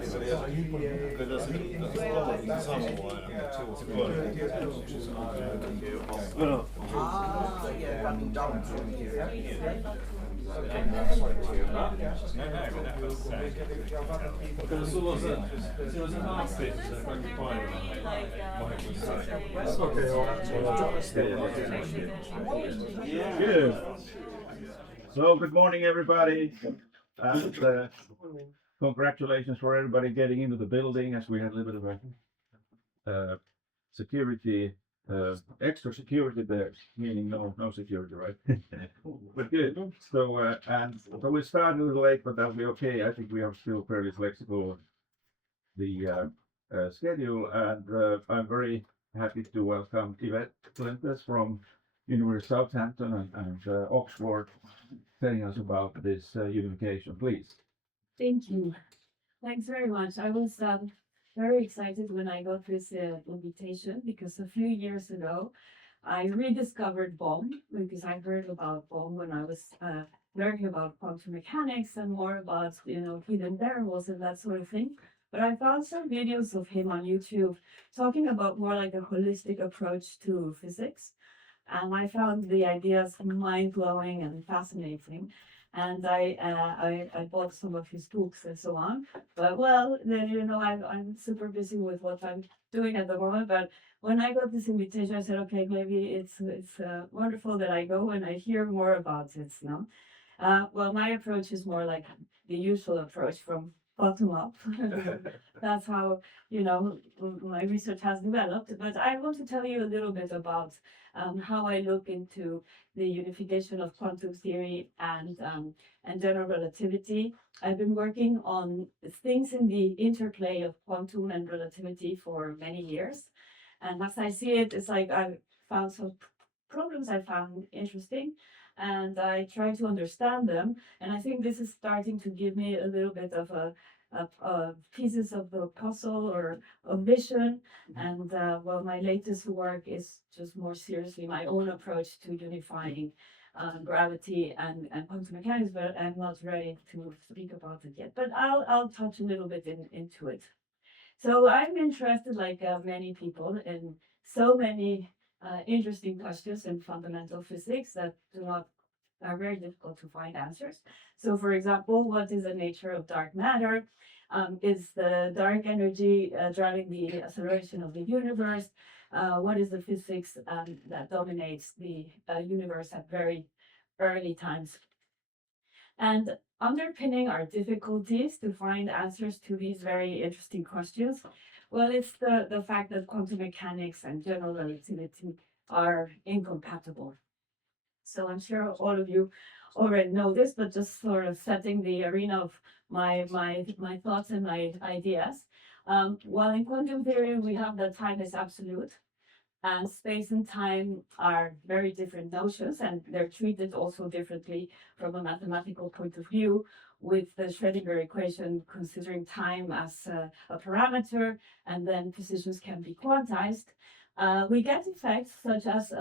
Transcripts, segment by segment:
Good. So good morning, everybody, and congratulations for everybody getting into the building, as we had a little bit of a security, extra security there, meaning no security, right? But good. So we started a little late, but that'll be okay. I think we are still fairly flexible on the schedule, and I'm very happy to welcome Ivette Fuentes from University of Southampton and Oxford, telling us about this unification, please. Thank you. Thanks very much. I was very excited when I got this invitation because a few years ago I rediscovered Bohm because I heard about Bohm when I was learning about quantum mechanics and more about hidden variables and that sort of thing. But I found some videos of him on YouTube talking about more like a holistic approach to physics. And I found the ideas mind blowing and fascinating. And I bought some of his books and so on. But well, then I'm super busy with what I'm doing at the moment. But when I got this invitation, I said, okay, maybe it's wonderful that I go and I hear more about it. Well, my approach is more like the usual approach from bottom up. That's how my research has developed. But I want to tell you a little bit about how I look into the unification of quantum theory and general relativity. I've been working on things in the interplay of quantum and relativity for many years, and as I see it, it's like I found some problems I found interesting, and I try to understand them. And I think this is starting to give me a little bit of a pieces of the puzzle or a vision. And well, my latest work is just more seriously my own approach to unifying gravity and quantum mechanics, but I'm not ready to speak about it yet. But I'll touch a little bit into it. So I'm interested, like many people, in so many interesting questions in fundamental physics that are very difficult to find answers. So, for example, what is the nature of dark matter? Is the dark energy driving the acceleration of the universe? What is the physics that dominates the universe at very early times? And underpinning our difficulties to find answers to these very interesting questions, well, it's the fact that quantum mechanics and general relativity are incompatible. So I'm sure all of you already know this, but just sort of setting the arena of my thoughts and my ideas. While in quantum theory we have that time is absolute, and space and time are very different notions, and they're treated also differently from a mathematical point of view, with the Schrödinger equation considering time as a parameter, and then positions can be quantized. We get effects such as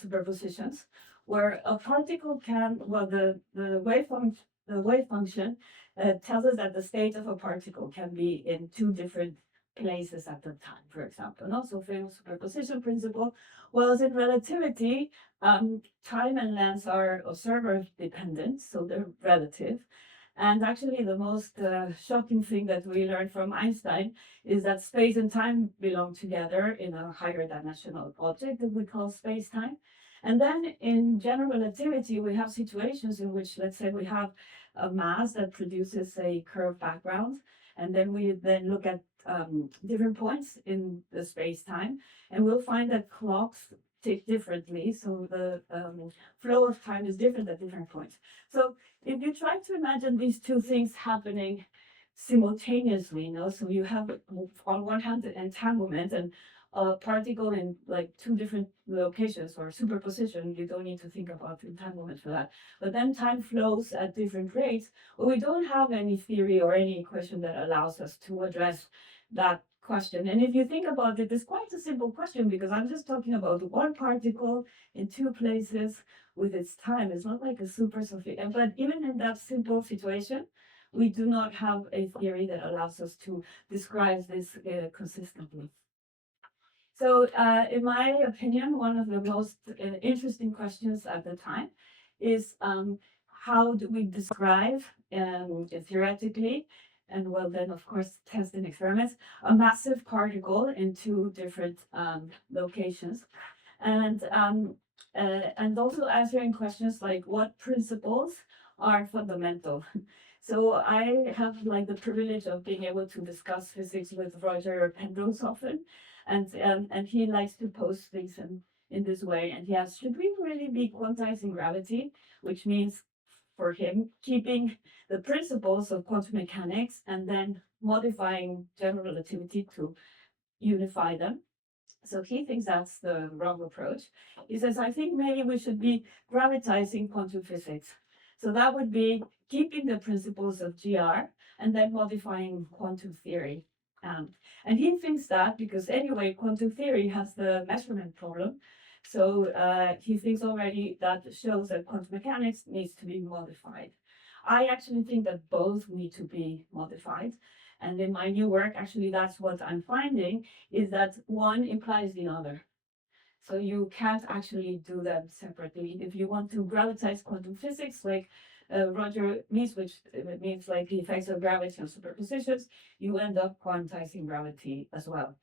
superpositions, where a particle can, well, the wave function tells us that the state of a particle can be in two different places at the time, for example. And also famous superposition principle. Whereas in relativity, time and length are observer dependent, so they're relative. And actually, the most shocking thing that we learned from Einstein is that space and time belong together in a higher dimensional object that we call space-time. And then in general relativity, we have situations in which, let's say, we have a mass that produces a curved background, and then we look at different points in the space-time, and we'll find that clocks tick differently, so the flow of time is different at different points. So if you try to imagine these two things happening simultaneously, so you have on one hand an entanglement and a particle in like two different locations or superposition, you don't need to think about entanglement for that. But then time flows at different rates. Well, we don't have any theory or any equation that allows us to address that question. And if you think about it, it's quite a simple question because I'm just talking about one particle in two places with its time. It's not like a super sophisticated, but even in that simple situation, we do not have a theory that allows us to describe this consistently. So, in my opinion, one of the most interesting questions at the time is how do we describe theoretically, and well, then of course, test in experiments, a massive particle in two different locations, and also answering questions like what principles are fundamental. So I have like the privilege of being able to discuss physics with Roger Penrose often, and he likes to pose things in this way. And he asks, should we really be quantizing gravity, which means for him keeping the principles of quantum mechanics and then modifying general relativity to unify them? So he thinks that's the wrong approach. He says, I think maybe we should be gravitizing quantum physics. So that would be keeping the principles of GR and then modifying quantum theory. And he thinks that because anyway, quantum theory has the measurement problem. So he thinks already that shows that quantum mechanics needs to be modified. I actually think that both need to be modified. And in my new work, actually, that's what I'm finding is that one implies the other. So you can't actually do them separately. If you want to gravitize quantum physics, like Roger means, which means like the effects of gravity on superpositions, you end up quantizing gravity as well.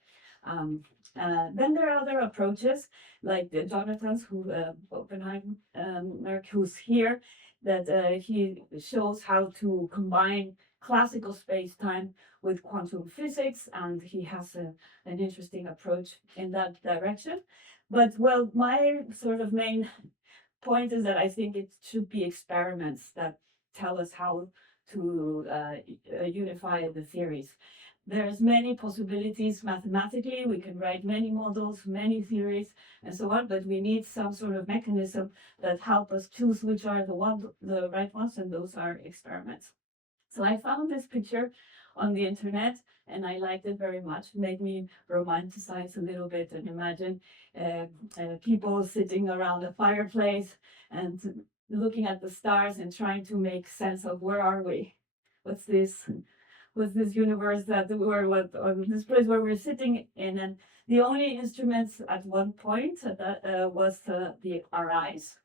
Then there are other approaches, like the Jonathan's, who Oppenheimer, who's here, that he shows how to combine classical space-time with quantum physics, and he has an interesting approach in that direction. But well, my sort of main point is that I think it should be experiments that tell us how to unify the theories. There's many possibilities mathematically. We can write many models, many theories, and so on. But we need some sort of mechanism that help us choose which are the right ones, and those are experiments. So I found this picture on the internet and I liked it very much. It made me romanticize a little bit and imagine people sitting around a fireplace and looking at the stars and trying to make sense of where are we? What's this? What's this universe that we're or this place where we're sitting in? And the only instruments at one point that was our eyes.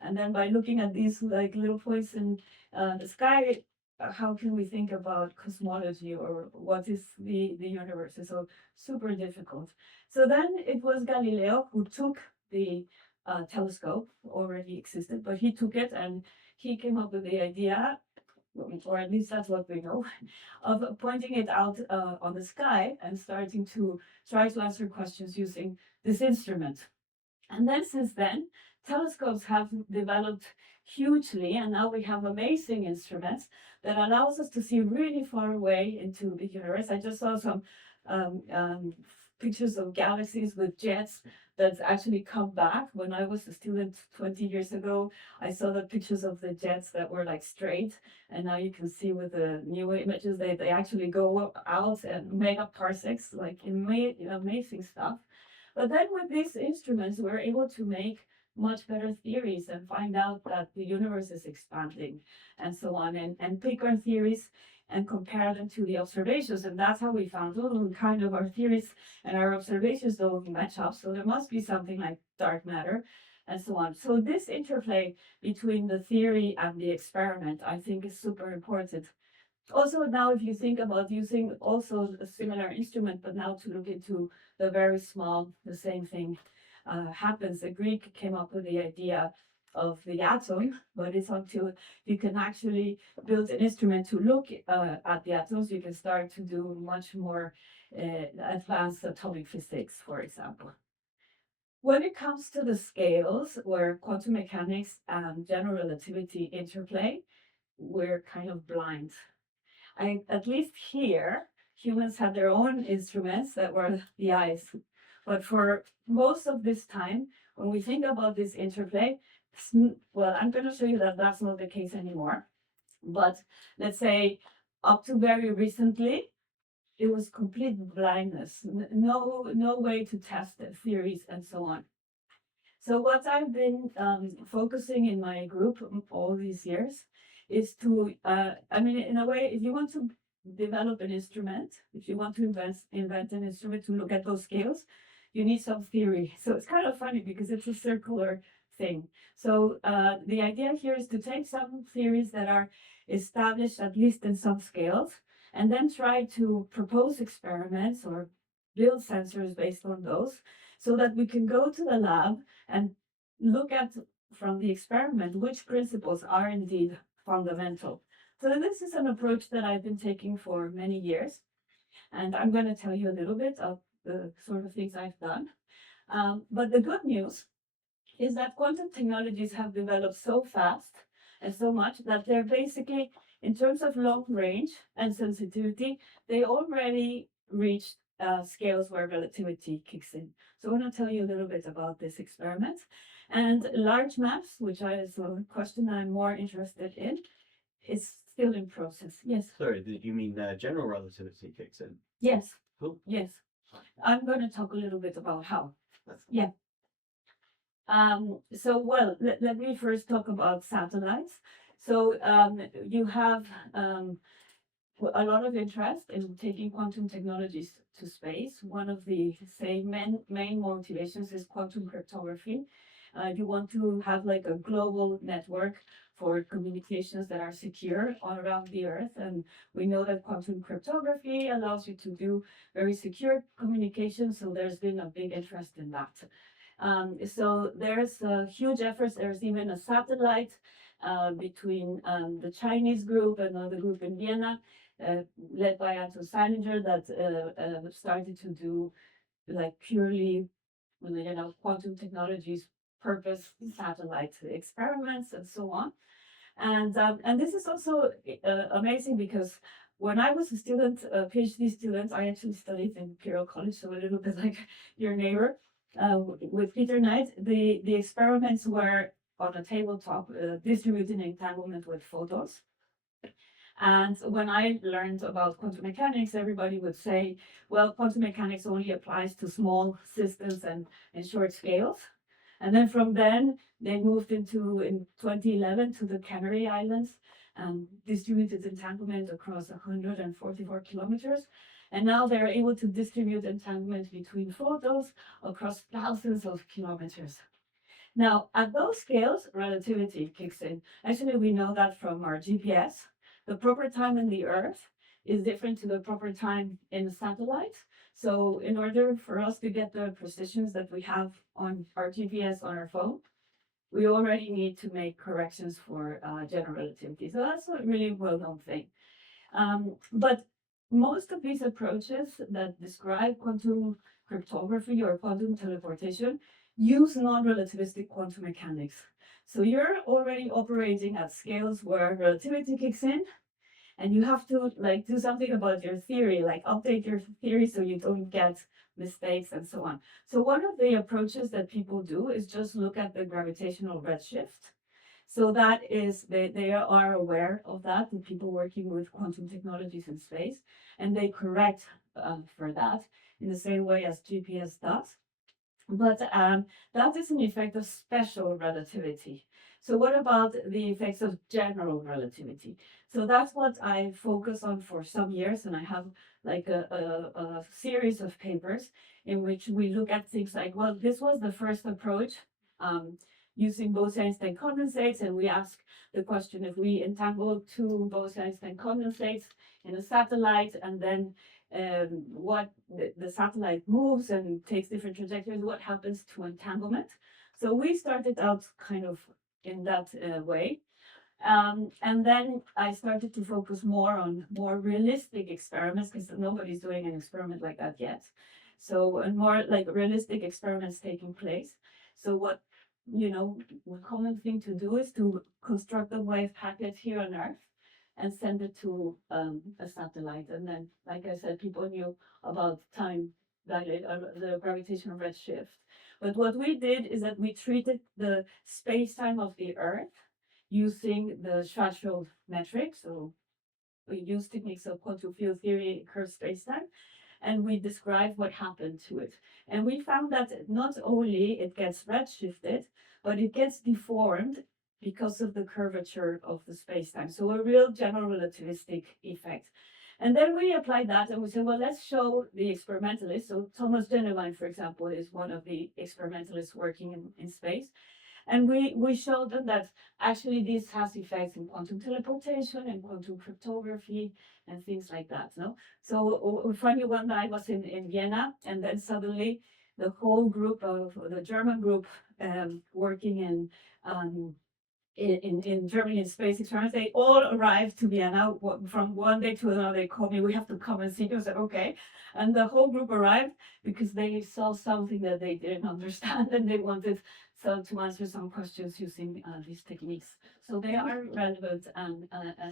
And then by looking at these like little points in the sky, how can we think about cosmology or what is the universe? It's so super difficult. So then it was Galileo who took the telescope, already existed, but he took it and he came up with the idea, or at least that's what we know, of pointing it out on the sky and starting to try to answer questions using this instrument. And then since then, telescopes have developed hugely, and now we have amazing instruments that allows us to see really far away into the universe. I just saw some pictures of galaxies with jets that actually come back. When I was a student 20 years ago, I saw the pictures of the jets that were like straight, and now you can see with the new images, they actually go out and make up parsecs, like amazing stuff. But then with these instruments, we're able to make much better theories and find out that the universe is expanding and so on, and pick our theories and compare them to the observations. And that's how we found, kind of our theories and our observations don't match up. So there must be something like dark matter and so on. So this interplay between the theory and the experiment, I think is super important. Also, now if you think about using also a similar instrument, but now to look into the very small, the same thing happens. The Greek came up with the idea of the atom, but it's until you can actually build an instrument to look at the atoms, you can start to do much more advanced atomic physics, for example. When it comes to the scales where quantum mechanics and general relativity interplay, we're kind of blind. At least here, humans had their own instruments that were the eyes. But for most of this time, when we think about this interplay, well, I'm going to show you that that's not the case anymore. But let's say up to very recently, it was complete blindness, no way to test the theories and so on. So what I've been focusing in my group all these years is to, I mean, in a way, if you want to develop an instrument, if you want to invent an instrument to look at those scales, you need some theory. So it's kind of funny because it's a circular thing. So the idea here is to take some theories that are established at least in some scales, and then try to propose experiments or build sensors based on those, so that we can go to the lab and look at from the experiment which principles are indeed fundamental. So this is an approach that I've been taking for many years, and I'm going to tell you a little bit of the sort of things I've done. But the good news is that quantum technologies have developed so fast and so much that they're basically, in terms of long range and sensitivity, they already reached scales where relativity kicks in. So I want to tell you a little bit about this experiment. And large maps, which is a question I'm more interested in, is still in process. Yes. Sorry, did you mean general relativity kicks in? Yes. Cool. Yes. I'm going to talk a little bit about how. That's Yeah. So, well, let me first talk about satellites. So, you have a lot of interest in taking quantum technologies to space. One of the main motivations is quantum cryptography. You want to have like a global network for communications that are secure all around the Earth. And we know that quantum cryptography allows you to do very secure communication. So there's been a big interest in that. So there's huge efforts. There's even a satellite between the Chinese group and another group in Vienna, led by Anton Salinger, that started to do like purely, quantum technologies, purpose satellite experiments and so on. And this is also amazing because when I was a student, a PhD student, I actually studied in Imperial College, so a little bit like your neighbor, with Peter Knight. The experiments were on a tabletop, distributed entanglement with photons. And when I learned about quantum mechanics, everybody would say, well, quantum mechanics only applies to small systems and short scales. And then from then, they moved in 2011 to the Canary Islands, distributed entanglement across 144 kilometers. And now they're able to distribute entanglement between photons across thousands of kilometers. Now, at those scales, relativity kicks in. Actually, we know that from our GPS. The proper time in the Earth is different to the proper time in a satellite. So in order for us to get the precisions that we have on our GPS on our phone, we already need to make corrections for general relativity. So that's a really well-known thing. But most of these approaches that describe quantum cryptography or quantum teleportation use non-relativistic quantum mechanics. So you're already operating at scales where relativity kicks in, and you have to like do something about your theory, like update your theory so you don't get mistakes and so on. So one of the approaches that people do is just look at the gravitational redshift. So that is, they are aware of that, the people working with quantum technologies in space, and they correct for that in the same way as GPS does. But that is an effect of special relativity. So what about the effects of general relativity? So that's what I focus on for some years, and I have like a series of papers in which we look at things like, well, this was the first approach using Bose-Einstein condensates, and we ask the question, if we entangle two Bose-Einstein condensates in a satellite, and then what the satellite moves and takes different trajectories, what happens to entanglement? So we started out kind of in that way. And then I started to focus more on more realistic experiments, because nobody's doing an experiment like that yet. So, and more like realistic experiments taking place. So what, one common thing to do is to construct a wave packet here on Earth and send it to a satellite. And then, like I said, people knew about time dilate, the gravitational redshift. But what we did is that we treated the space-time of the Earth using the Schwarzschild metric. So we use techniques of quantum field theory, curved space-time, and we describe what happened to it. And we found that not only it gets redshifted, but it gets deformed because of the curvature of the space-time. So a real general relativistic effect. And then we applied that and we said, well, let's show the experimentalists. So Thomas Genevine, for example, is one of the experimentalists working in space. And we showed them that actually this has effects in quantum teleportation and quantum cryptography and things like that. No? So finally one night I was in Vienna, and then suddenly the whole group of the German group working in Germany in space experiments, they all arrived to Vienna from one day to another. They called me, we have to come and see you. I said, okay. And the whole group arrived because they saw something that they didn't understand and they wanted to answer some questions using these techniques. So they are relevant and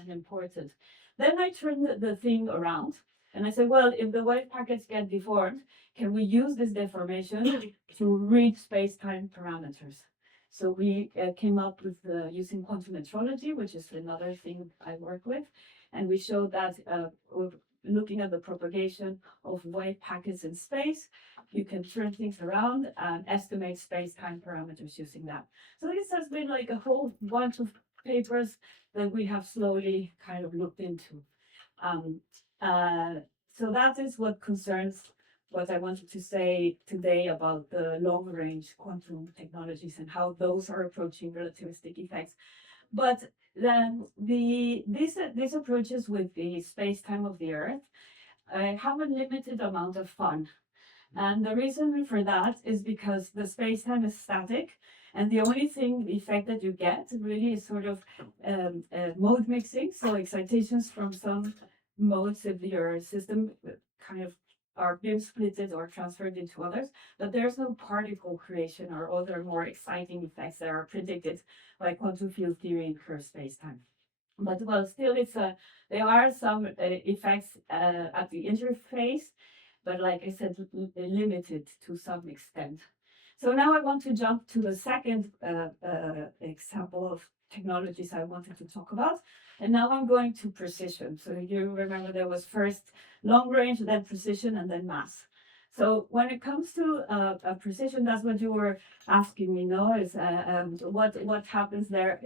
important. Then I turned the thing around and I said, well, if the wave packets get deformed, can we use this deformation to read space-time parameters? So we came up with using quantum metrology, which is another thing I work with. And we showed that looking at the propagation of wave packets in space, you can turn things around and estimate space-time parameters using that. So this has been like a whole bunch of papers that we have slowly kind of looked into. So that is what concerns what I wanted to say today about the long-range quantum technologies and how those are approaching relativistic effects. But then these approaches with the space-time of the Earth have a limited amount of fun. And the reason for that is because the space-time is static, and the only effect that you get really is sort of mode mixing, so excitations from some modes of your system kind of are being splitted or transferred into others, but there's no particle creation or other more exciting effects that are predicted by quantum field theory in curved space-time. But well, still, there are some effects at the interface, but like I said, limited to some extent. So now I want to jump to the second example of technologies I wanted to talk about. And now I'm going to precision. So you remember there was first long range, then precision, and then mass. So when it comes to precision, that's what you were asking me, no? Is what happens there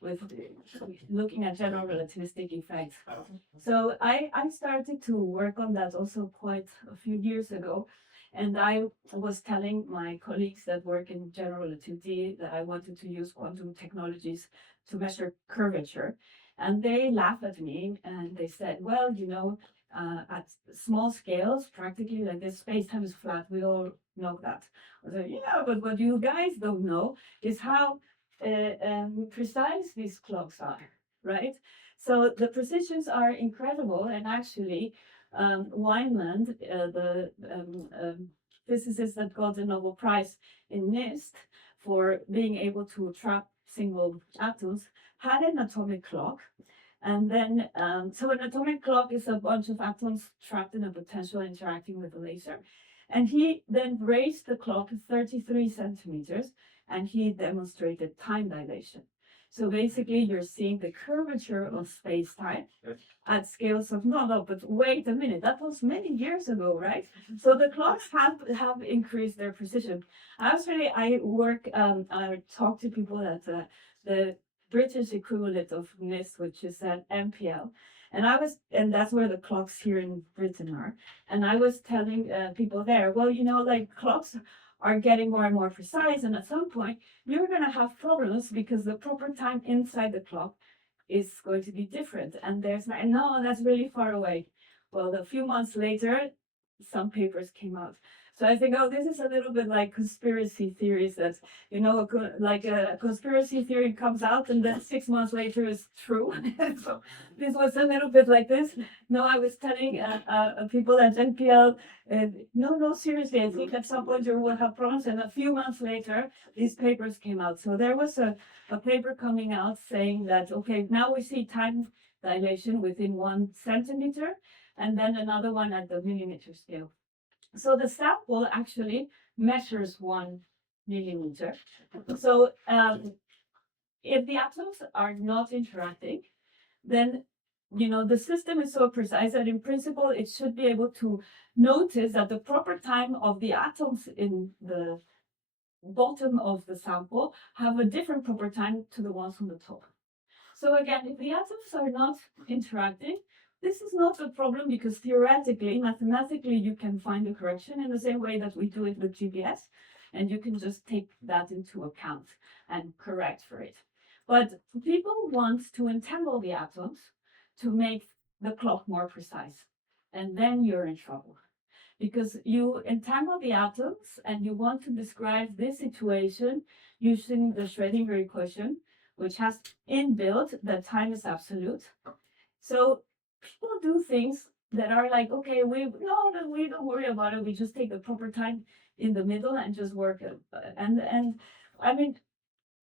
with looking at general relativistic effects. So I started to work on that also quite a few years ago. And I was telling my colleagues that work in general relativity that I wanted to use quantum technologies to measure curvature. And they laughed at me and they said, well, at small scales, practically like this, space-time is flat. We all know that. I said, yeah, but what you guys don't know is how precise these clocks are, right? So the precisions are incredible, and actually, Wineland, the physicist that got the Nobel Prize in NIST for being able to trap single atoms, had an atomic clock. And then, so an atomic clock is a bunch of atoms trapped in a potential interacting with a laser. And he then raised the clock 33 centimeters, and he demonstrated time dilation. So basically, you're seeing the curvature of space-time at scales of no, but wait a minute, that was many years ago, right? So the clocks have increased their precision. Actually, I talk to people at the British equivalent of NIST, which is at MPL. And that's where the clocks here in Britain are. And I was telling people there, well, like clocks are getting more and more precise. And at some point, you're going to have problems because the proper time inside the clock is going to be different. And no, that's really far away. Well, a few months later, some papers came out. So I think, this is a little bit like conspiracy theories that, like a conspiracy theory comes out and then 6 months later is true. So this was a little bit like this. No, I was telling people at NPL, no, seriously, I think at some point you will have problems. And a few months later, these papers came out. So there was a paper coming out saying that, okay, now we see time dilation within 1 centimeter, and then another one at the millimeter scale. So the sample actually measures 1 millimeter. So if the atoms are not interacting, then the system is so precise that in principle it should be able to notice that the proper time of the atoms in the bottom of the sample have a different proper time to the ones on the top. So again, if the atoms are not interacting, this is not a problem because theoretically, mathematically, you can find a correction in the same way that we do it with GPS, and you can just take that into account and correct for it. But people want to entangle the atoms to make the clock more precise, and then you're in trouble because you entangle the atoms and you want to describe this situation using the Schrödinger equation, which has inbuilt that time is absolute. So people do things that are like, okay, we don't worry about it. We just take the proper time in the middle and just work it. And I mean,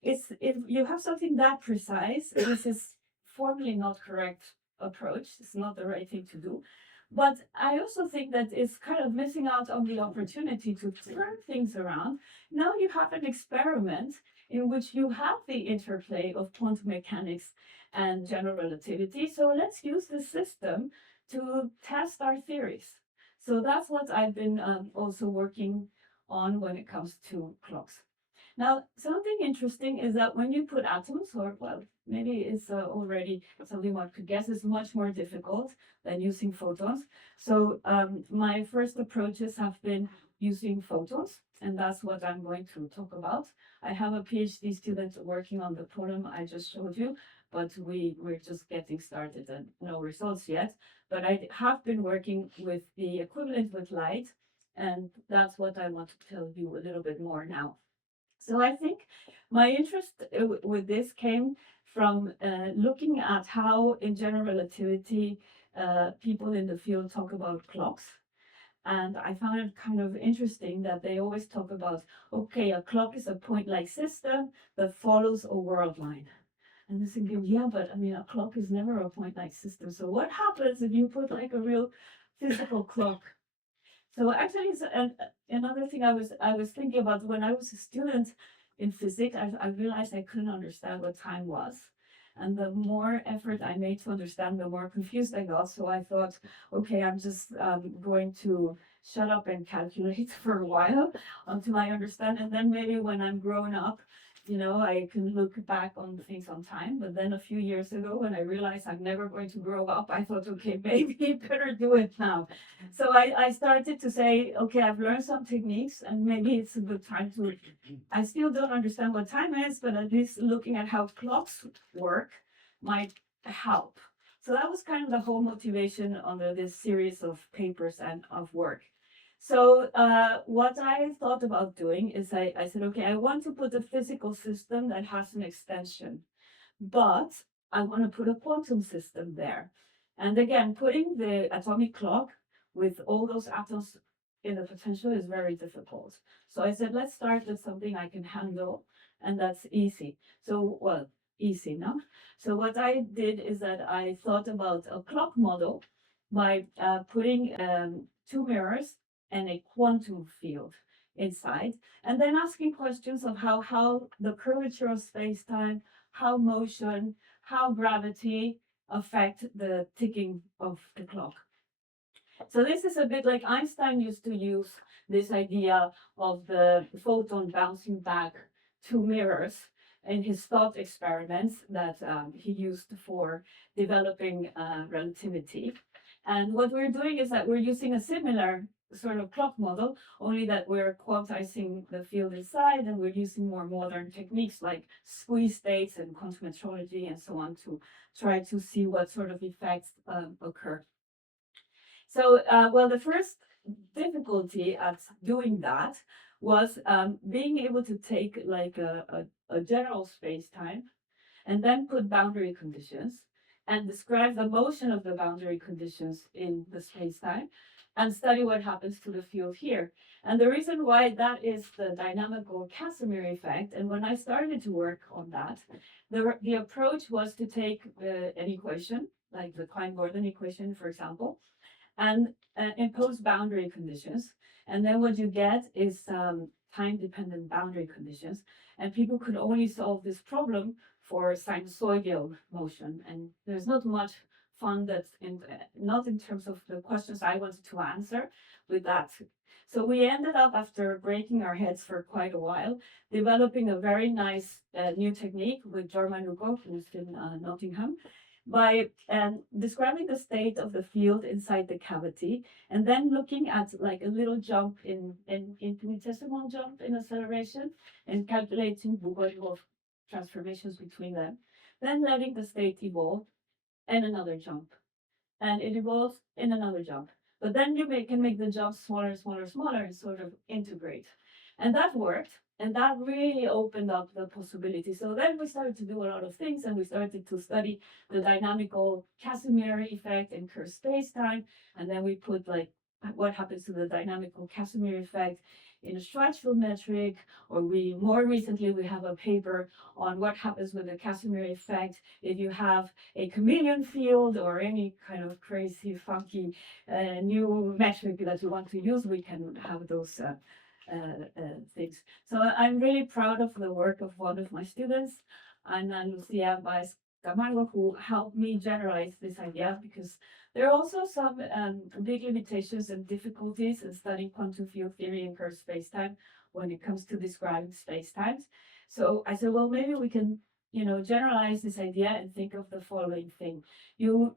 it's if you have something that precise, this is formally not correct approach. It's not the right thing to do. But I also think that it's kind of missing out on the opportunity to turn things around. Now you have an experiment in which you have the interplay of quantum mechanics and general relativity. So let's use the system to test our theories. So that's what I've been also working on when it comes to clocks. Now, something interesting is that when you put atoms, or well, maybe it's already something one could guess is much more difficult than using photons. So my first approaches have been using photons, and that's what I'm going to talk about. I have a PhD student working on the problem I just showed you, but we're just getting started and no results yet. But I have been working with the equivalent with light, and that's what I want to tell you a little bit more now. So I think my interest with this came from looking at how, in general relativity, people in the field talk about clocks. And I found it kind of interesting that they always talk about, okay, a clock is a point-like system that follows a world line. And they're thinking, yeah, but I mean, a clock is never a point-like system. So what happens if you put like a real physical clock? So actually, it's another thing I was thinking about when I was a student in physics. I realized I couldn't understand what time was, and the more effort I made to understand, the more confused I got. So I thought, okay, I'm just going to shut up and calculate for a while until I understand, and then maybe when I'm grown up, I can look back on things on time. But then a few years ago, when I realized I'm never going to grow up, I thought, okay, maybe better do it now. So I started to say, okay, I've learned some techniques and maybe it's a good time to, I still don't understand what time is, but at least looking at how clocks work might help. So that was kind of the whole motivation under this series of papers and of work. So what I thought about doing is I said, okay, I want to put a physical system that has an extension, but I want to put a quantum system there. And again, putting the atomic clock with all those atoms in the potential is very difficult. So I said, let's start with something I can handle, and that's easy. So, well, easy, no? So what I did is that I thought about a clock model by putting two mirrors and a quantum field inside, and then asking questions of how the curvature of space-time, how motion, how gravity affect the ticking of the clock. So this is a bit like Einstein used to use this idea of the photon bouncing back to mirrors in his thought experiments that he used for developing relativity. And what we're doing is that we're using a similar sort of clock model, only that we're quantizing the field inside and we're using more modern techniques like squeeze states and quantum metrology and so on to try to see what sort of effects occur. So, well, the first difficulty at doing that was being able to take like a general space time and then put boundary conditions and describe the motion of the boundary conditions in the space-time and study what happens to the field here. And the reason why that is the dynamical Casimir effect, and when I started to work on that, the approach was to take an equation, like the Klein-Gordon equation, for example, and impose boundary conditions. And then what you get is time-dependent boundary conditions. And people could only solve this problem for sinusoidal motion. And there's not much fun that not in terms of the questions I wanted to answer with that. So we ended up, after breaking our heads for quite a while, developing a very nice new technique with Jorma Lugo, who's in Nottingham, by describing the state of the field inside the cavity, and then looking at like a little jump in infinitesimal jump in acceleration, and calculating Bugariov transformations between them, then letting the state evolve, and another jump, and it evolves in another jump. But then you can make the jumps smaller, smaller, smaller, and sort of integrate. And that worked. And that really opened up the possibility. So then we started to do a lot of things, and we started to study the dynamical Casimir effect in curved space-time. And then we put like what happens to the dynamical Casimir effect in a Schwarzschild metric, or more recently we have a paper on what happens with the Casimir effect if you have a chameleon field or any kind of crazy, funky new metric that you want to use. We can have those things. So I'm really proud of the work of one of my students, Ana Lucia Baez Camargo, who helped me generalize this idea, because there are also some big limitations and difficulties in studying quantum field theory in curved spacetime when it comes to describing spacetimes. So I said, well, maybe we can, generalize this idea and think of the following thing. You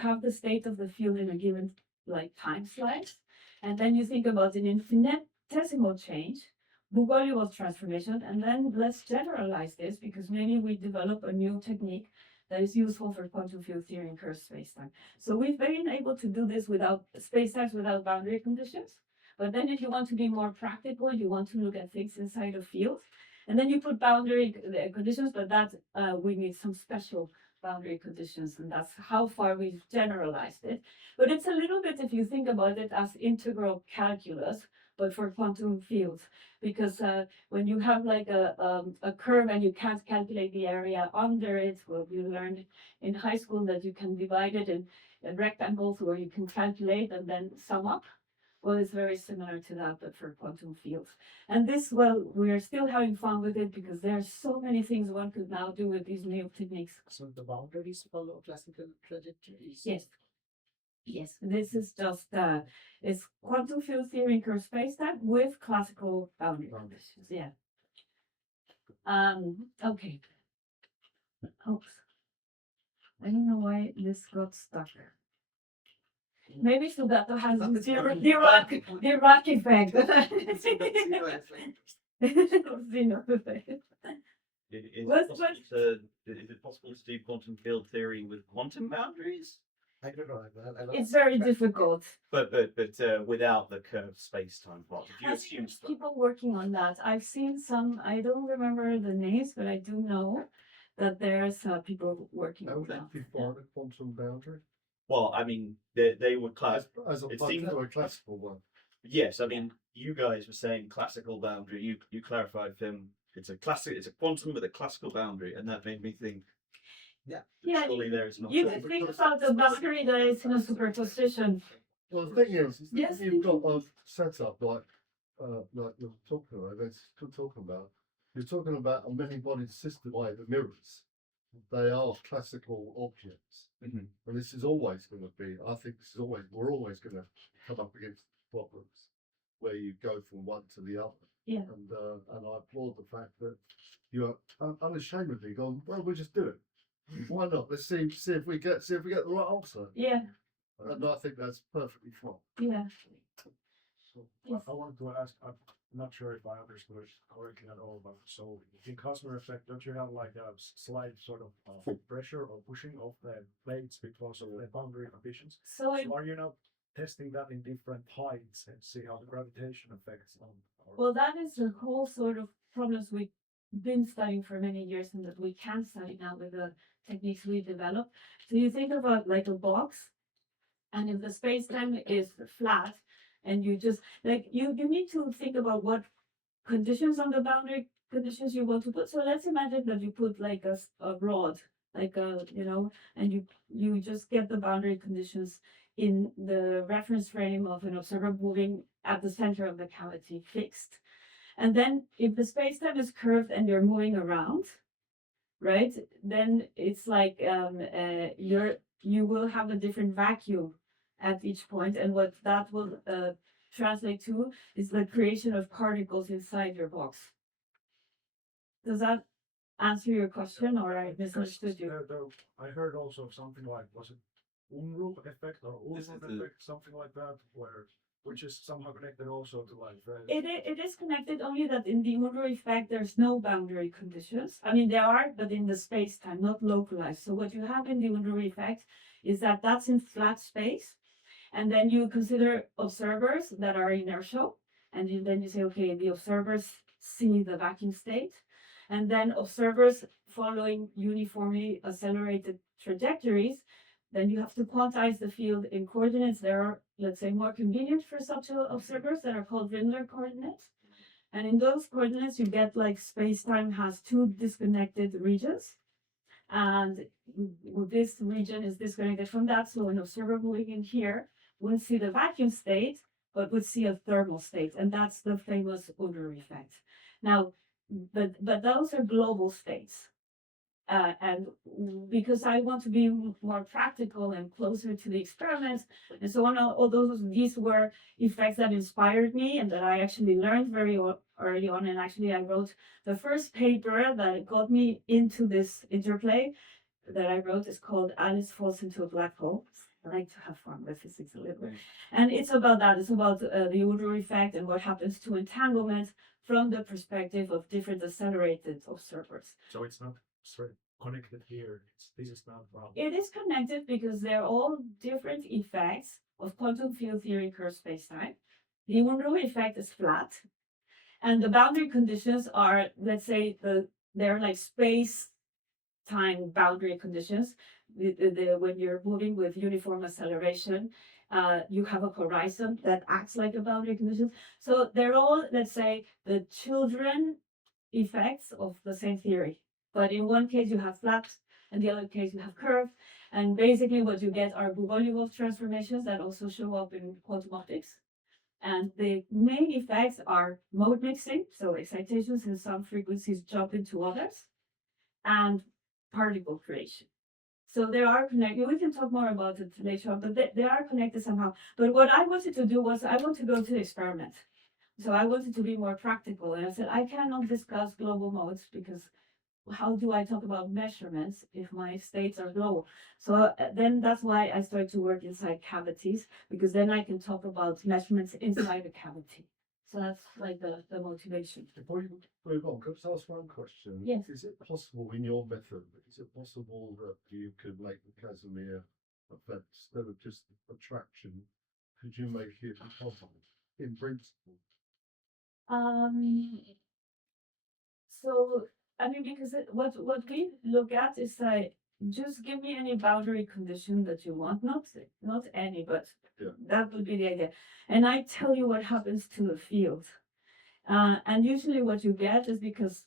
have the state of the field in a given like time slice, and then you think about an infinitesimal change, Bugariov transformation, and then let's generalize this, because maybe we develop a new technique that is useful for quantum field theory in curved spacetime. So we've been able to do this without spacetimes without boundary conditions. But then if you want to be more practical, you want to look at things inside a field, and then you put boundary conditions, but that we need some special boundary conditions, and that's how far we've generalized it. But it's a little bit, if you think about it, as integral calculus, but for quantum fields, because when you have like a curve and you can't calculate the area under it, well, you learned in high school that you can divide it in rectangles where you can calculate and then sum up. Well, it's very similar to that, but for quantum fields. And this, well, we're still having fun with it, because there are so many things one could now do with these new techniques. So the boundaries follow classical trajectories? Yes. Yes, this is just it's quantum field theory in curved spacetime with classical boundary conditions. Yeah. Okay. Oops. I don't know why this got stuck. Maybe Sugato has the rock effect. Zeno effect. Is it possible to do quantum field theory with quantum boundaries? I don't know. It's very difficult. But without the curved space-time part. If you I've assume seen people working on that. I've seen some. I don't remember the names, but I do know that there's people working on that. Before the quantum boundary? well, I mean, they would class. As It opposed seems- to a classical one. Yes, I mean, you guys were saying classical boundary. You clarified, Fim. It's a quantum with a classical boundary, and that made me think. Yeah. Yeah, Surely there is not. You can think about the boundary that is in a superposition. Well, the thing is Yes, you've got a setup like you're talking about. You're talking about a many-bodied system like the mirrors. They are classical objects, Mhm. and this is always going to be. I think we're always going to come up against problems where you go from one to the other. Yeah. And I applaud the fact that you are unashamedly gone. Well, we'll just do it. Why not? Let's see if we get the right answer. Yeah, And I think that's perfectly fine. yeah. So Yes. I wanted to ask, I'm not sure if I understood it correctly at all, but so in Casimir effect, don't you have like a slight sort of pressure or pushing of the plates because of the boundary conditions? So it, So are you now testing that in different heights and see how the gravitation affects on? well, that is the whole sort of problems we've been studying for many years and that we can study now with the techniques we developed. So you think about like a box, and if the space-time is flat, and you just like you need to think about what conditions on the boundary conditions you want to put. So let's imagine that you put like a rod, like a and you just get the boundary conditions in the reference frame of an observer moving at the center of the cavity fixed. And then if the space-time is curved and you're moving around, right, then it's like you will have a different vacuum at each point, and what that will translate to is the creation of particles inside your box. Does that answer your question, or I misunderstood you? I heard also something like, was it Unruh effect or This Unruh is the- effect, something like that, which is somehow connected also to like It is connected, only that in the Unruh effect there's no boundary conditions. I mean there are, but in the space time, not localized. So what you have in the Unruh effect is that that's in flat space, and then you consider observers that are inertial, and then you say, okay, the observers see the vacuum state, and then observers following uniformly accelerated trajectories. Then you have to quantize the field in coordinates that are, let's say, more convenient for such observers, that are called Windler coordinates. And in those coordinates, you get like space-time has two disconnected regions. And this region is disconnected from that. So an observer moving in here would see the vacuum state, but would see a thermal state. And that's the famous Unruh effect. Now, but those are global states. And because I want to be more practical and closer to the experiments, and so on, these were effects that inspired me and that I actually learned very early on. And actually, I wrote the first paper that got me into this interplay that I wrote is called Alice Falls into a Black Hole. I like to have fun with physics a little bit. And it's about that. It's about the Unruh effect and what happens to entanglement from the perspective of different accelerated observers. So it's not straight connected here. This is not about. It is connected because they're all different effects of quantum field theory curved spacetime. The Unruh effect is flat, and the boundary conditions are, let's say, they're like space-time boundary conditions. When you're moving with uniform acceleration, you have a horizon that acts like a boundary condition. So they're all, let's say, the children effects of the same theory. But in one case you have flat, and the other case you have curve. And basically what you get are Bogoliubov transformations that also show up in quantum optics. And the main effects are mode mixing, so excitations in some frequencies jump into others, and particle creation. So they are connected. We can talk more about it later on, but they are connected somehow. But what I wanted to do was I want to go to the experiment. So I wanted to be more practical. And I said, I cannot discuss global modes because how do I talk about measurements if my states are global? So then that's why I started to work inside cavities, because then I can talk about measurements inside a cavity. So that's like the motivation. Before you move on, could I just ask one question? Yes. Is it possible in your method, is it possible that you could make the Casimir effect instead of just attraction? Could you make it possible in principle? So I mean, because what we look at is like, just give me any boundary condition that you want, not any, but Yeah. that would be the idea. And I tell you what happens to the field. And usually what you get is because,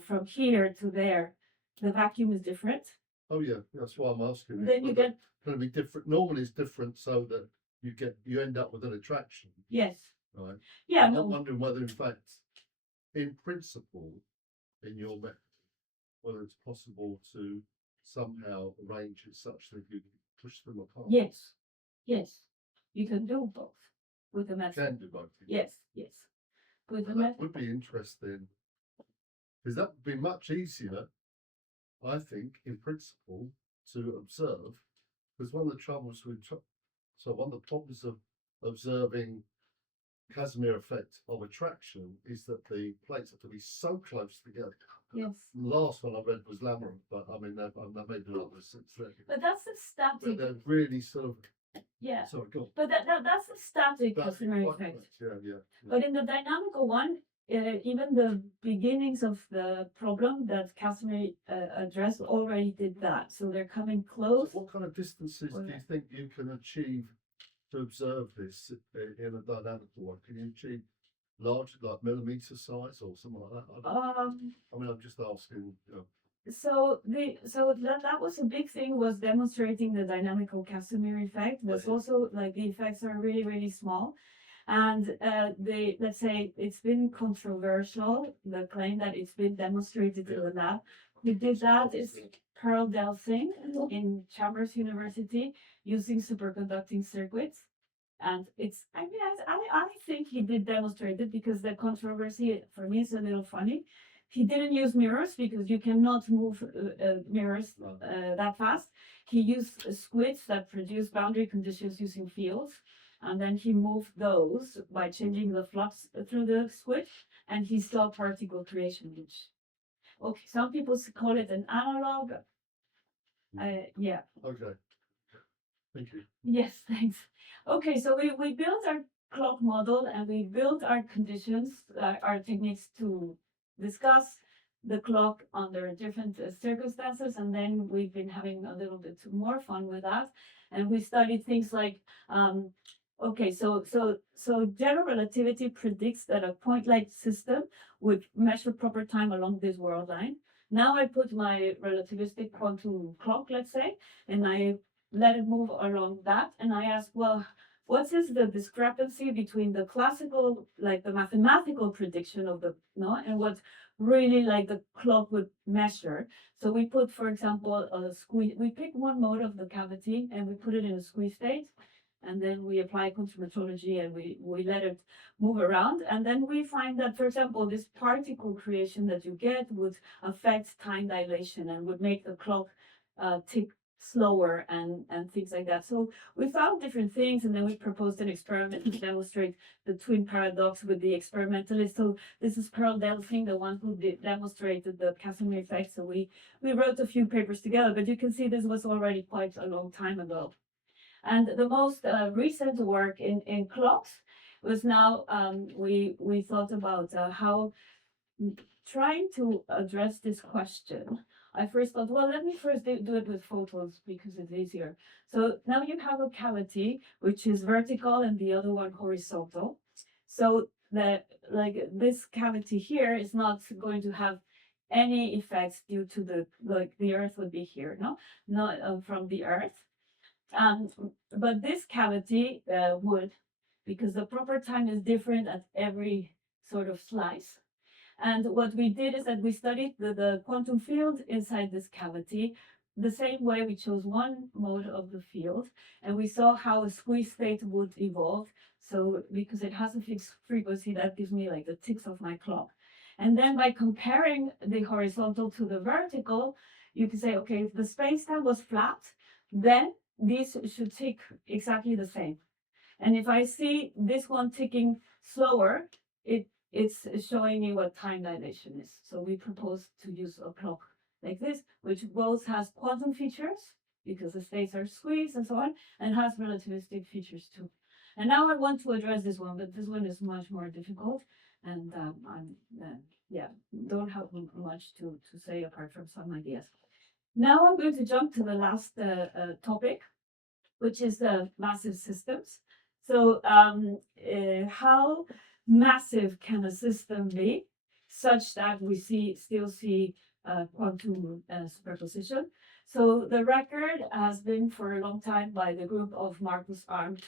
from here to there, the vacuum is different. Oh yeah, that's why I'm asking. Then you get, Going to be different. Normally it's different so that you end up with an attraction, yes. right? Yeah, I'm no, wondering whether, in fact, in principle, in your method, whether it's possible to somehow arrange it such that you can push them apart. yes. You can do both with the You method. can do both. Yes. With the And that method. would be interesting, because that would be much easier, I think, in principle, to observe. Because one of the troubles one of the problems of observing Casimir effect of attraction is that the plates have to be so close together. Yes. The last one I read was Labyrinth, but I mean, there may be others since then. But that's the But static. they're really sort of, Yeah. sorry, go on. But that's the static That's Casimir quite effect. correct, yeah. But in the dynamical one, even the beginnings of the problem that Casimir addressed already did that. So they're coming So close. what kind of distances do you think you can achieve to observe this in a dynamical one? Can you achieve large, like millimeter size or something like that? I mean, I'm just asking. So that was a big thing, was demonstrating the dynamical Casimir effect. Was also like the effects are really, really small. And let's say it's been controversial, the claim that it's been demonstrated in the lab. Who did that is Pearl Delsing in Chalmers University using superconducting circuits. And it's, I mean, I think he did demonstrate it because the controversy for me is a little funny. He didn't use mirrors because you cannot move mirrors that fast. He used squids that produce boundary conditions using fields. And then he moved those by changing the flux through the squid. And he saw particle creation, which, okay, some people call it an analog. Yeah. Okay. Thank you. Yes, thanks. Okay, so we built our clock model and we built our conditions, our techniques to discuss the clock under different circumstances, and then we've been having a little bit more fun with that, and we studied things like, okay, so general relativity predicts that a point-like system would measure proper time along this world line. Now I put my relativistic quantum clock, let's say, and I let it move along that. And I asked, well, what is the discrepancy between the classical, like the mathematical prediction of the, no, and what really like the clock would measure? So we put, for example, a squeeze, we pick one mode of the cavity and we put it in a squeeze state. And then we apply quantum metrology and we let it move around. And then we find that, for example, this particle creation that you get would affect time dilation and would make the clock tick slower and things like that. So we found different things, and then we proposed an experiment to demonstrate the twin paradox with the experimentalist. So this is Pearl Delsing, the one who demonstrated the Casimir effect. So we wrote a few papers together, but you can see this was already quite a long time ago. And the most recent work in clocks was now we thought about how trying to address this question. I first thought, well, let me first do it with photons because it's easier. So now you have a cavity which is vertical and the other one horizontal. So that like this cavity here is not going to have any effects due to the Earth would be here, no, not from the Earth. But this cavity would, because the proper time is different at every sort of slice. And what we did is that we studied the quantum field inside this cavity. The same way we chose one mode of the field, and we saw how a squeeze state would evolve. So because it has a fixed frequency, that gives me like the ticks of my clock. And then by comparing the horizontal to the vertical, you can say, okay, if the space-time was flat, then these should tick exactly the same. And if I see this one ticking slower, it's showing me what time dilation is. So we propose to use a clock like this, which both has quantum features, because the states are squeezed and so on, and has relativistic features too. And now I want to address this one, but this one is much more difficult, and don't have much to say apart from some ideas. Now I'm going to jump to the last topic, which is the massive systems. So how massive can a system be such that we still see quantum superposition? So the record has been for a long time by the group of Markus Arndt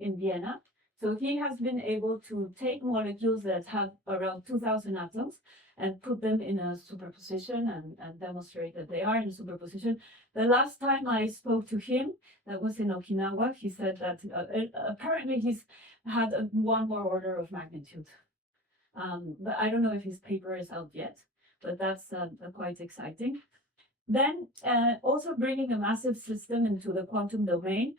in Vienna. So he has been able to take molecules that have around 2,000 atoms and put them in a superposition and demonstrate that they are in a superposition. The last time I spoke to him, that was in Okinawa, he said that apparently he's had one more order of magnitude. But I don't know if his paper is out yet, but that's quite exciting. Then also bringing a massive system into the quantum domain,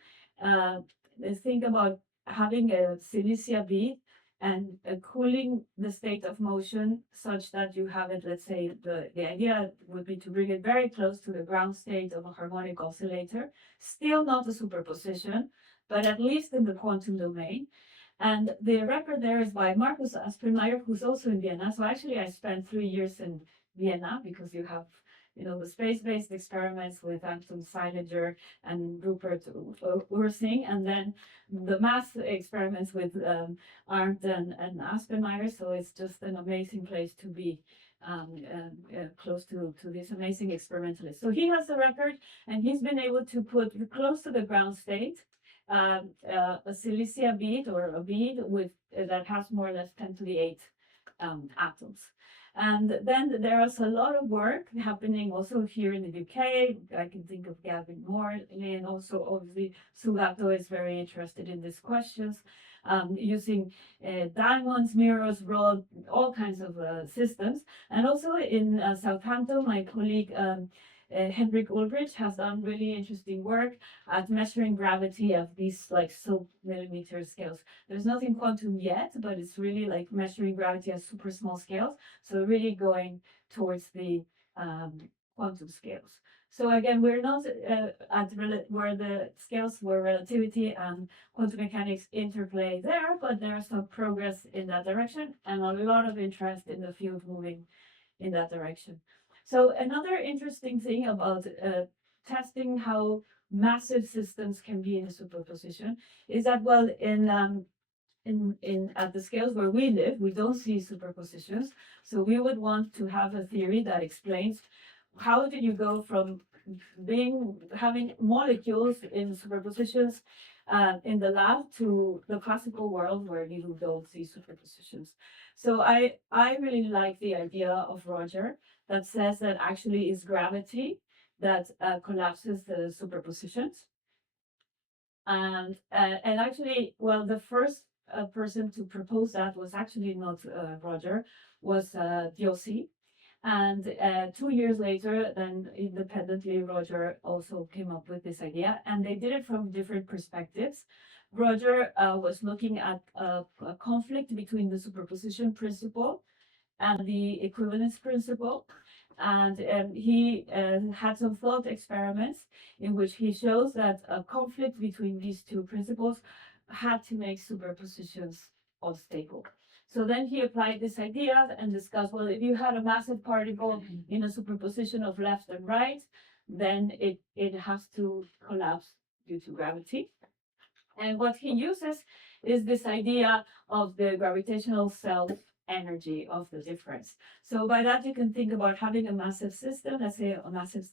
think about having a silicia bead and cooling the state of motion such that you have it, let's say, the idea would be to bring it very close to the ground state of a harmonic oscillator, still not a superposition, but at least in the quantum domain. And the record there is by Markus Aspenmeier, who's also in Vienna. So actually I spent 3 years in Vienna because you have the space-based experiments with Anton Seiliger and Rupert Ursing, and then the math experiments with Arndt and Aspenmeier. So it's just an amazing place to be close to these amazing experimentalists. So he has the record, and he's been able to put close to the ground state a silicia bead or a bead with that has more or less 10 to the 8 atoms. And then there's a lot of work happening also here in the UK. I can think of Gavin Moore, and also obviously Sugato is very interested in these questions, using diamonds, mirrors, rod, all kinds of systems. And also in Southampton, my colleague Henrik Ulrich has done really interesting work at measuring gravity of these like sub-millimeter scales. There's nothing quantum yet, but it's really like measuring gravity at super small scales. So really going towards the quantum scales. So again, we're not where the scales where relativity and quantum mechanics interplay there, but there's some progress in that direction and a lot of interest in the field moving in that direction. So another interesting thing about testing how massive systems can be in a superposition is that, well, in at the scales where we live, we don't see superpositions. So we would want to have a theory that explains how did you go from having molecules in superpositions in the lab to the classical world where you don't see superpositions. So I really like the idea of Roger that says that actually it's gravity that collapses the superpositions. And actually, well, the first person to propose that was actually not Roger, was Diossi. And 2 years later, then independently, Roger also came up with this idea, and they did it from different perspectives. Roger was looking at a conflict between the superposition principle and the equivalence principle. And he had some thought experiments in which he shows that a conflict between these two principles had to make superpositions unstable. So then he applied this idea and discussed, well, if you had a massive particle in a superposition of left and right, then it has to collapse due to gravity. And what he uses is this idea of the gravitational self energy of the difference. So by that, you can think about having a massive system, let's say a massive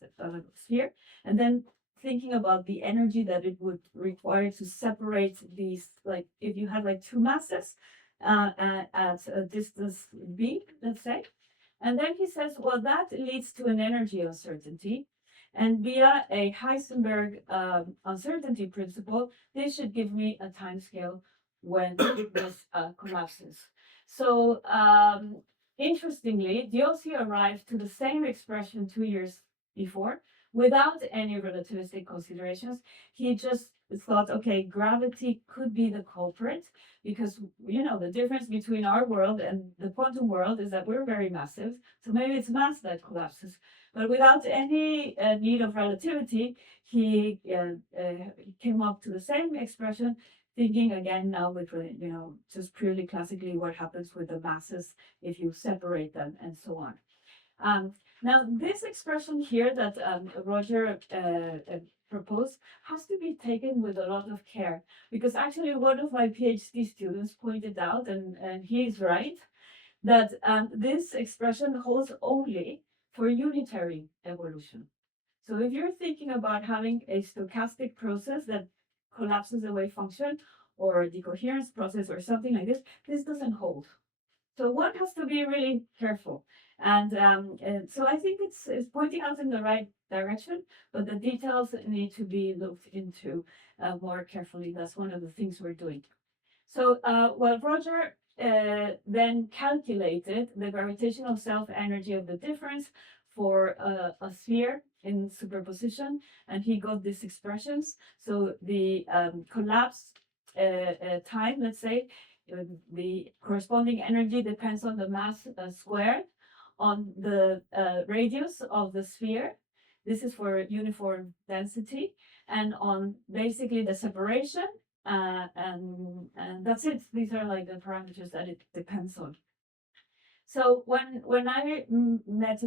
sphere, and then thinking about the energy that it would require to separate these, like if you had like two masses at a distance b, let's say. And then he says, well, that leads to an energy uncertainty. And via a Heisenberg uncertainty principle, this should give me a time scale when this collapses. So interestingly, Diossi arrived to the same expression 2 years before without any relativistic considerations. He just thought, okay, gravity could be the culprit because, you know, the difference between our world and the quantum world is that we're very massive. So maybe it's mass that collapses. But without any need of relativity, he came up to the same expression, thinking again now with, you know, just purely classically what happens with the masses if you separate them and so on. Now, this expression here that Roger proposed has to be taken with a lot of care because actually one of my PhD students pointed out, and he's right, that this expression holds only for unitary evolution. So if you're thinking about having a stochastic process that collapses a wave function or a decoherence process or something like this doesn't hold. So one has to be really careful. And so I think it's pointing out in the right direction, but the details need to be looked into more carefully. That's one of the things we're doing. So well, Roger then calculated the gravitational self-energy of the difference for a sphere in superposition, and he got these expressions. So the collapse time, let's say, the corresponding energy depends on the mass squared on the radius of the sphere. This is for uniform density, and on basically the separation, and that's it. These are like the parameters that it depends on. So when I met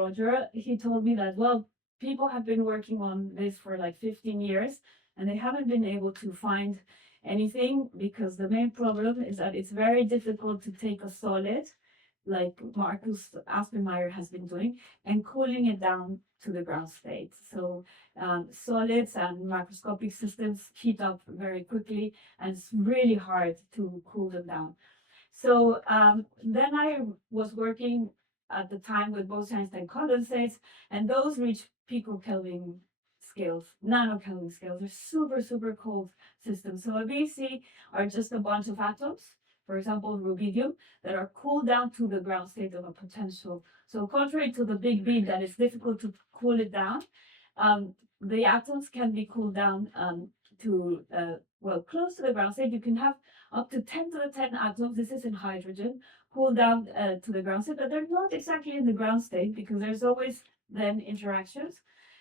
Roger, he told me that, well, people have been working on this for like 15 years, and they haven't been able to find anything because the main problem is that it's very difficult to take a solid, like Marcus Aspenmeyer has been doing, and cooling it down to the ground state. So solids and macroscopic systems heat up very quickly, and it's really hard to cool them down. So then I was working at the time with Bose-Einstein condensates, and those reach picokelvin scales, nanokelvin scales. They're super, super cold systems. So a BC are just a bunch of atoms, for example, rubidium, that are cooled down to the ground state of a potential. So contrary to the big B, that is difficult to cool it down, the atoms can be cooled down to, well, close to the ground state. You can have up to 10 to the 10 atoms, this is in hydrogen, cooled down to the ground state, but they're not exactly in the ground state because there's always then interactions.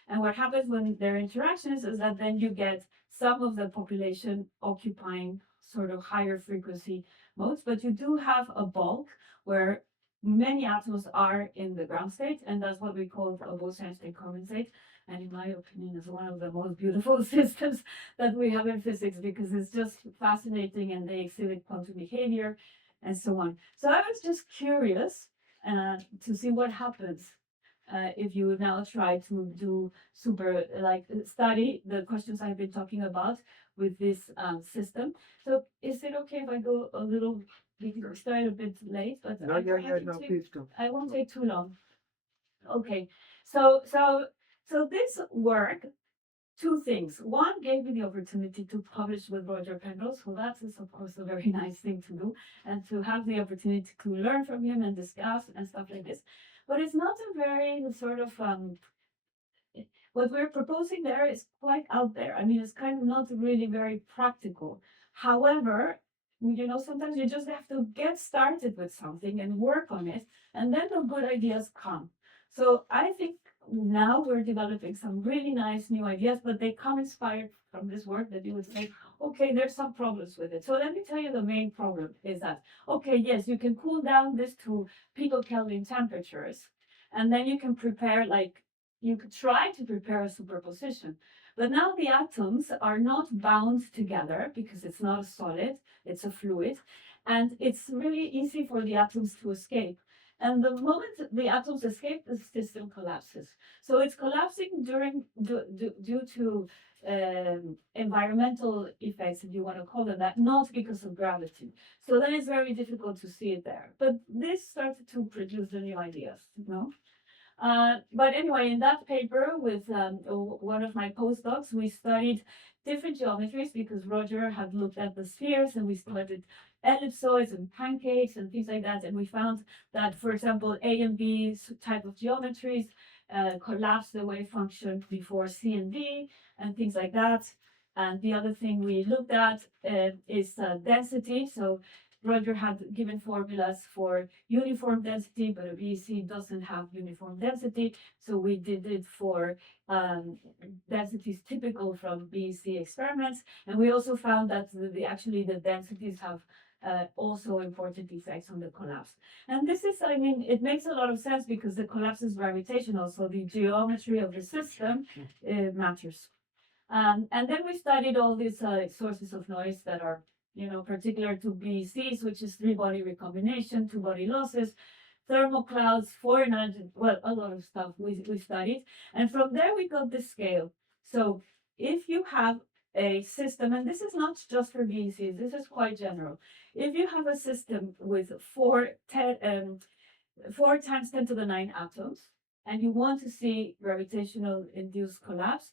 And what happens when there are interactions is that then you get some of the population occupying sort of higher frequency modes, but you do have a bulk where many atoms are in the ground state, and that's what we call a Bose-Einstein condensate. And in my opinion, is one of the most beautiful systems that we have in physics because it's just fascinating and they exhibit quantum behavior and so on. So I was just curious to see what happens if you now try to do study the questions I've been talking about with this system. So is it okay if I go a little? We started a bit late, but No, please do. I won't take too long. Okay, so this work, two things. One gave me the opportunity to publish with Roger Penrose, so that is of course a very nice thing to do, and to have the opportunity to learn from him and discuss and stuff like this. But it's not a very sort of what we're proposing there is quite out there. I mean, it's kind of not really very practical. However, sometimes you just have to get started with something and work on it, and then the good ideas come. So I think now we're developing some really nice new ideas, but they come inspired from this work that you would say, okay, there's some problems with it. So let me tell you the main problem is that, okay, yes, you can cool down this to picokelvin temperatures, and then you can prepare, you could try to prepare a superposition. But now the atoms are not bound together because it's not a solid, it's a fluid, and it's really easy for the atoms to escape. And the moment the atoms escape, the system collapses. So it's collapsing due to environmental effects, if you want to call them that, not because of gravity. So then it's very difficult to see it there. But this started to produce the new ideas, But anyway, in that paper with one of my postdocs, we studied different geometries because Roger had looked at the spheres, and we studied ellipsoids and pancakes and things like that. And we found that, for example, A and B type of geometries collapse the wave function before C and D and things like that. And the other thing we looked at is density. So Roger had given formulas for uniform density, but a BEC doesn't have uniform density. So we did it for densities typical from BEC experiments. And we also found that actually the densities have also important effects on the collapse. And this is, I mean, it makes a lot of sense because the collapse is gravitational. So the geometry of the system matters. And then we studied all these sources of noise that are particular to BECs, which is three-body recombination, two-body losses, thermal clouds, foreign energy, well, a lot of stuff we studied. And from there, we got this scale. So if you have a system, and this is not just for BECs, this is quite general. If you have a system with 4 times 10 to the 9 atoms, and you want to see gravitational induced collapse,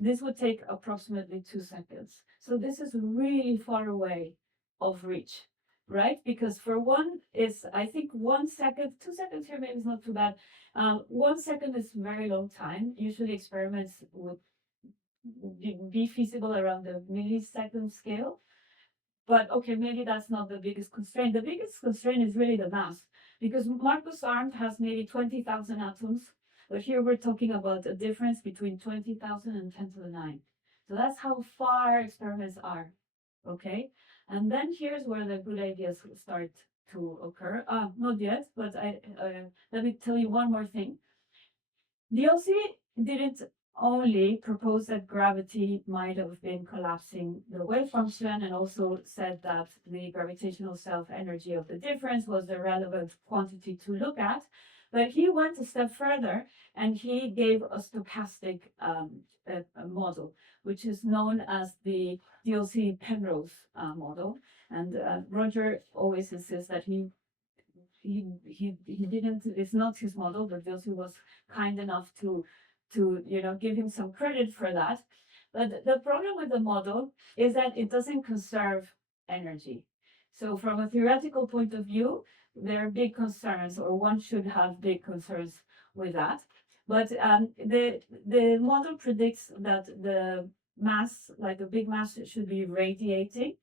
this would take approximately 2 seconds. So this is really far away of reach, right? Because for one is, I think 1 second, 2 seconds here maybe is not too bad. 1 second is very long time. Usually experiments would be feasible around the millisecond scale. But okay, maybe that's not the biggest constraint. The biggest constraint is really the mass, because Marcus Arndt has maybe 20,000 atoms, but here we're talking about a difference between 20,000 and 10 to the 9. So that's how far experiments are, okay? And then here's where the good ideas start to occur. Not yet, but let me tell you one more thing. DLC didn't only propose that gravity might have been collapsing the wave function, and also said that the gravitational self-energy of the difference was the relevant quantity to look at, but he went a step further and he gave a stochastic a model, which is known as the DLC Penrose model. And Roger always insists that he he didn't, it's not his model, but Josie was kind enough to give him some credit for that. But the problem with the model is that it doesn't conserve energy. So from a theoretical point of view, there are big concerns, or one should have big concerns with that. But the model predicts that the mass, like a big mass, should be radiating.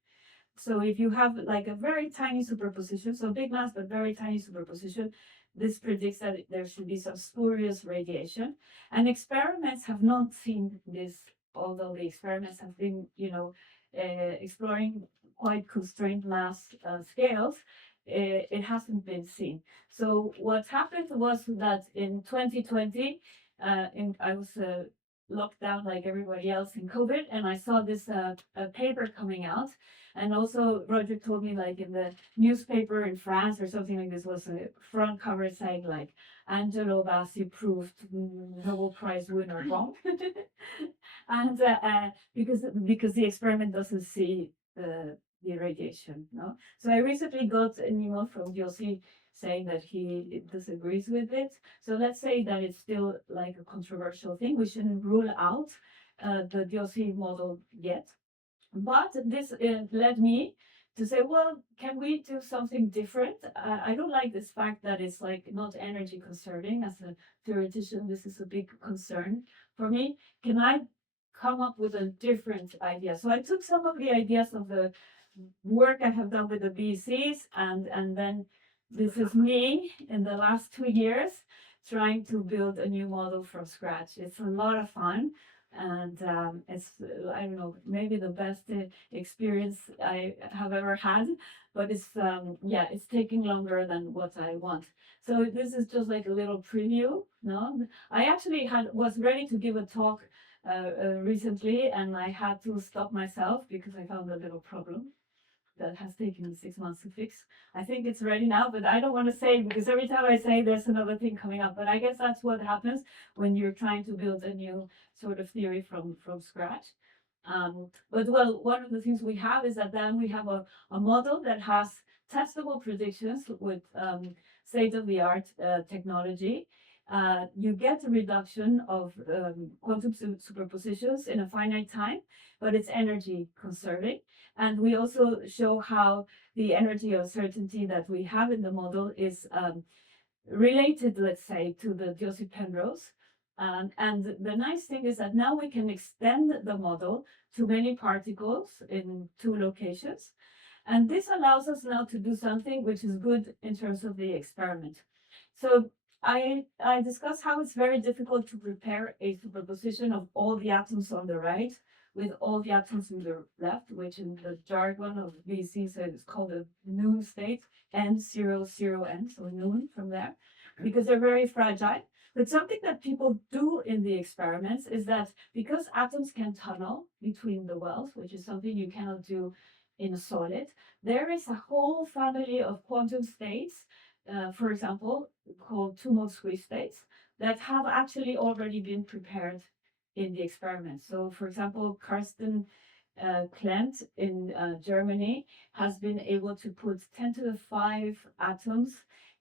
So if you have like a very tiny superposition, so big mass but very tiny superposition, this predicts that there should be some spurious radiation. And experiments have not seen this, although the experiments have been, exploring quite constrained mass scales. It hasn't been seen. So what happened was that in 2020, I was locked down like everybody else in COVID, and I saw this a paper coming out. And also Roger told me, like, in the newspaper in France or something like this, was a front cover saying like Angelo Bassi proved Nobel Prize winner wrong. And because the experiment doesn't see the radiation, no. So I recently got an email from Josie saying that he disagrees with it. So let's say that it's still like a controversial thing. We shouldn't rule out the Josie model yet. But this led me to say, well, can we do something different? I don't like this fact that it's like not energy conserving. As a theoretician, this is a big concern for me. Can I come up with a different idea? So I took some of the ideas of the work I have done with the BCs, and then this is me in the last 2 years trying to build a new model from scratch. It's a lot of fun. And it's, I don't know, maybe the best experience I have ever had, but it's it's taking longer than what I want. So this is just like a little preview. No, I actually was ready to give a talk recently, and I had to stop myself because I found a little problem that has taken me 6 months to fix. I think it's ready now, but I don't want to say, because every time I say there's another thing coming up. But I guess that's what happens when you're trying to build a new sort of theory from scratch. But well, one of the things we have is that then we have a model that has testable predictions with state-of-the-art technology. You get a reduction of quantum superpositions in a finite time, but it's energy conserving. And we also show how the energy uncertainty that we have in the model is related, let's say, to the Josie-Penrose. And the nice thing is that now we can extend the model to many particles in 2 locations. And this allows us now to do something which is good in terms of the experiment. So I discussed how it's very difficult to prepare a superposition of all the atoms on the right with all the atoms on the left, which in the jargon of VC said it's called a noon state, N00N, so noon from there, because they're very fragile. But something that people do in the experiments is that because atoms can tunnel between the wells, which is something you cannot do in a solid, there is a whole family of quantum states, for example, called two-mode squeeze states, that have actually already been prepared in the experiment. So, for example, Karsten Klemmt in Germany has been able to put 10 to the 5 atoms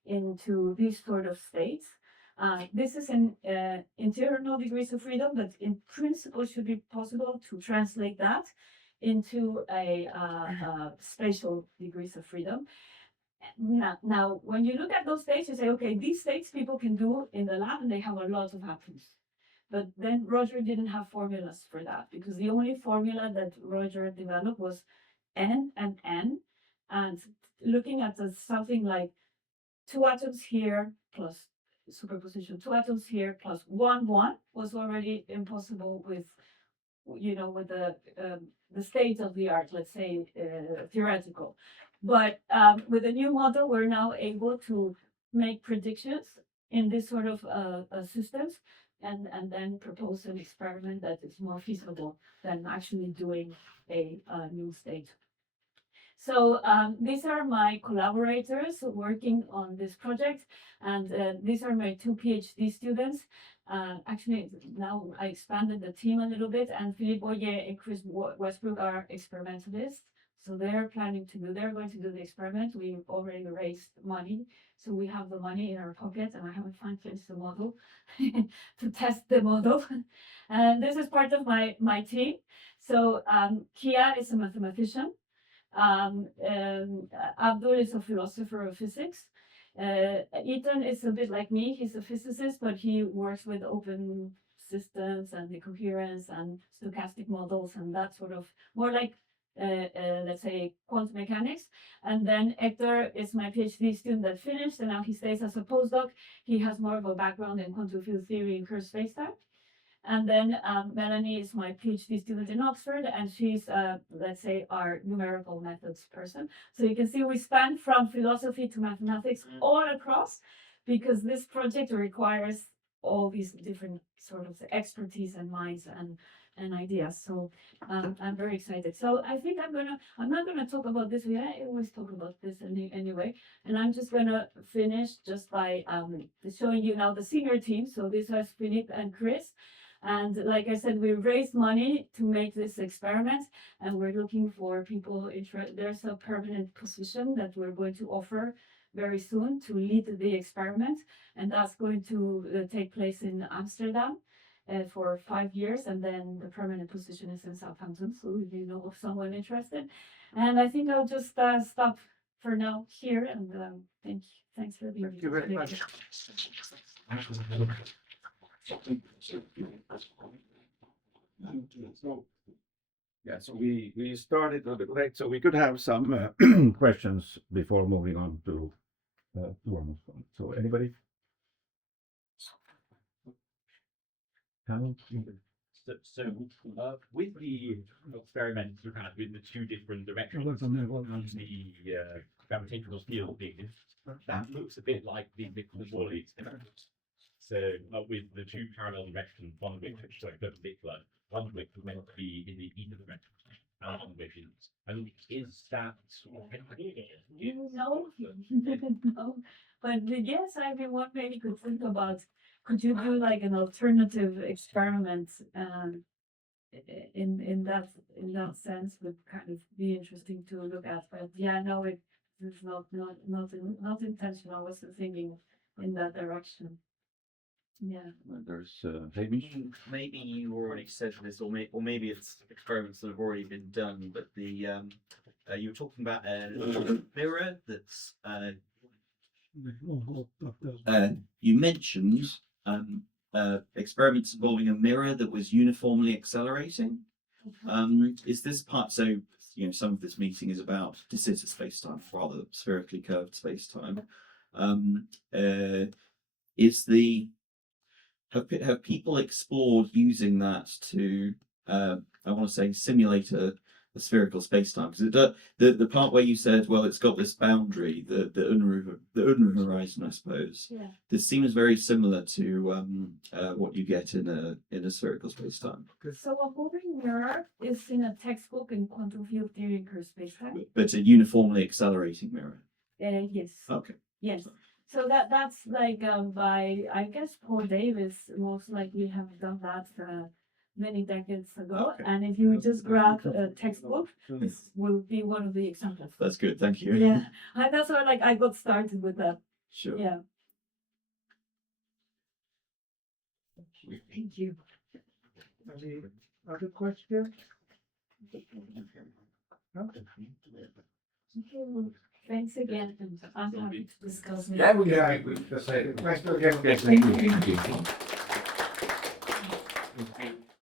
into these sort of states. This is in internal degrees of freedom, but in principle should be possible to translate that into a spatial degrees of freedom. Now, when you look at those states, you say, okay, these states people can do in the lab, and they have a lot of atoms. But then Roger didn't have formulas for that, because the only formula that Roger developed was N and N. And looking at something like 2 atoms here plus superposition, 2 atoms here plus 1, 1 was already impossible with, with the state of the art, let's say, theoretical. But with the new model, we're now able to make predictions in this sort of systems, and then propose an experiment that is more feasible than actually doing a new state. So these are my collaborators working on this project, and these are my 2 PhD students. Actually, now I expanded the team a little bit, and Philippe Boyer and Chris Westbrook are experimentalists. So they're going to do the experiment. We've already raised money. So we have the money in our pocket, and I haven't finished the model to test the model. And this is part of my team. So Kia is a mathematician. Abdul is a philosopher of physics. Ethan is a bit like me. He's a physicist, but he works with open systems and the coherence and stochastic models and that sort of more like let's say quantum mechanics. And then Hector is my PhD student that finished, and now he stays as a postdoc. He has more of a background in quantum field theory and curved spacetime. And then Melanie is my PhD student in Oxford, and she's, let's say, our numerical methods person. So you can see we span from philosophy to mathematics all across, because this project requires all these different sort of expertise and minds and ideas. So I'm very excited. So I think I'm not gonna talk about this. I always talk about this anyway. And I'm just gonna finish just by showing you now the senior team. So these are Philippe and Chris. And like I said, we raised money to make this experiment, and we're looking for people interested. There's a permanent position that we're going to offer very soon to lead the experiment, and that's going to take place in Amsterdam for 5 years, and then the permanent position is in Southampton. So if you know of someone interested, and I think I'll just stop for now here, and thanks for being here. Thank you very much. So we started a bit late, so we could have some questions before moving on to our next one. So anybody? With the experiments we had with the two different directions, the gravitational field being, that looks a bit like the Wall-E. So with the two parallel directions, one of which is perpendicular, one of which is meant to be in the either direction, and one of which is. And is that No, no. But yes, I mean, one way you could think about, could you do like an alternative experiment in that sense would kind of be interesting to look at. But yeah, no, it's not intentional. I wasn't thinking in that direction. Yeah. There's Hamish. Maybe you already said this, or maybe it's experiments that have already been done. But the you were talking about a mirror that's. You mentioned experiments involving a mirror that was uniformly accelerating. Is this part? So some of this meeting is about de Sitter spacetime, rather spherically curved spacetime. Have people explored using that to, I want to say, simulate a spherical spacetime? Because the part where you said, well, it's got this boundary, the Unruh horizon, I suppose. Yeah. This seems very similar to what you get in a spherical spacetime. So a moving mirror is in a textbook in quantum field theory and curved spacetime. But a uniformly accelerating mirror. Yes. Okay. Yes. So that's like by, I guess, Paul Davis most likely have done that many decades ago. Okay. And if you just grab a textbook, this will be one of the examples. That's good. Thank you. Yeah, and that's why I got started with that. Sure. Yeah. Thank you. Any other questions? No? Okay, well, thanks again, and I'm happy to discuss. Yeah, we just say thanks again. Thank you.